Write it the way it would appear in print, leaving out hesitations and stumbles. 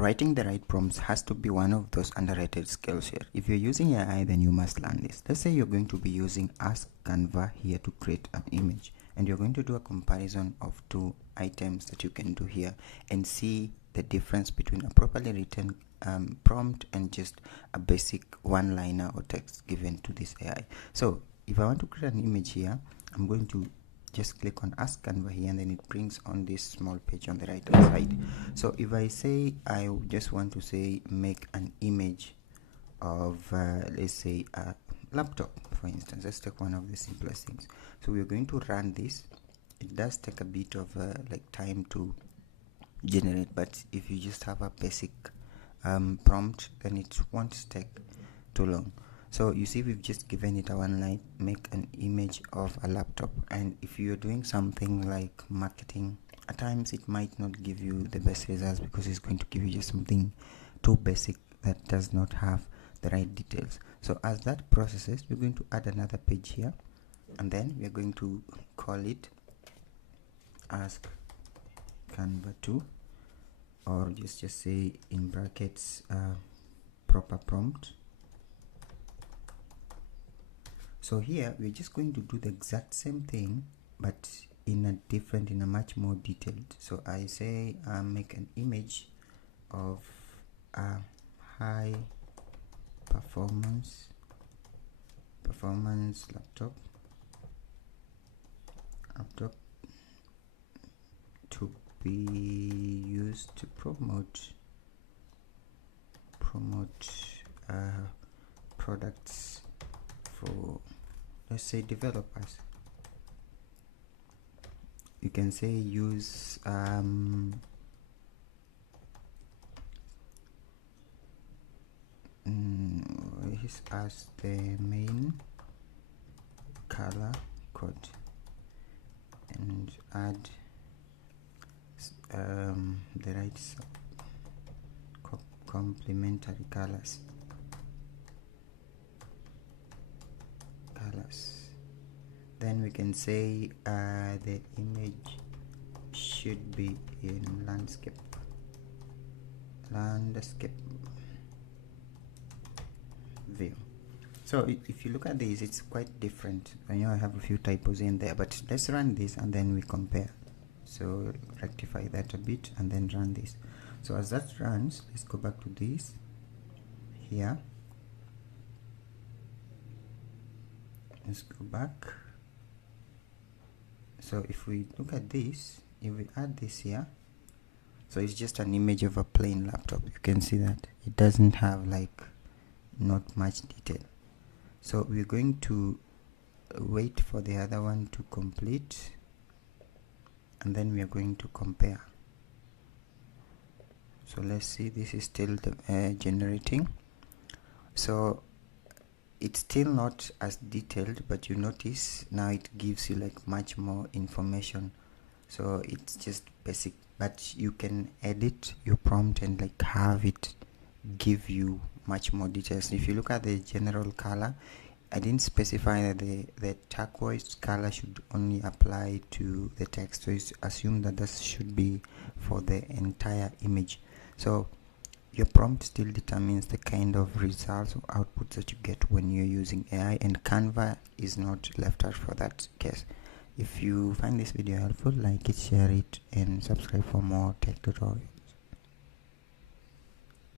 writing the right prompts has to be one of those underrated skills here. If you're using AI, then you must learn this. Let's say you're going to be using Ask Canva here to create an image, and you're going to do a comparison of two items that you can do here and see the difference between a properly written prompt and just a basic one-liner or text given to this AI. So if I want to create an image here, I'm going to just click on Ask Canva here, and then it brings on this small page on the right hand side. So if I say I just want to say make an image of let's say a laptop, for instance. Let's take one of the simplest things. So we're going to run this. It does take a bit of like time to generate, but if you just have a basic prompt, then it won't take too long. So you see, we've just given it a one line, make an image of a laptop. And if you're doing something like marketing, at times it might not give you the best results because it's going to give you just something too basic that does not have the right details. So as that processes, we're going to add another page here, and then we're going to call it Ask Canva 2, or just say in brackets proper prompt. So here we're just going to do the exact same thing, but in a much more detailed. So I say make an image of a high performance laptop to be used to promote products for, let's say, developers. You can say use as the main color code and add the right complementary colors. Then we can say the image should be in landscape view. So if you look at this, it's quite different. I know I have a few typos in there, but let's run this and then we compare. So rectify that a bit and then run this. So as that runs, let's go back to this here. Let's go back. So if we look at this, if we add this here, so it's just an image of a plain laptop. You can see that it doesn't have like not much detail. So we're going to wait for the other one to complete, and then we are going to compare. So let's see, this is still generating. So it's still not as detailed, but you notice now it gives you like much more information. So it's just basic, but you can edit your prompt and like have it give you much more details. If you look at the general color, I didn't specify that the turquoise color should only apply to the text, so it's assumed that this should be for the entire image. So your prompt still determines the kind of results or outputs that you get when you're using AI, and Canva is not left out for that case. If you find this video helpful, like it, share it, and subscribe for more tech tutorials.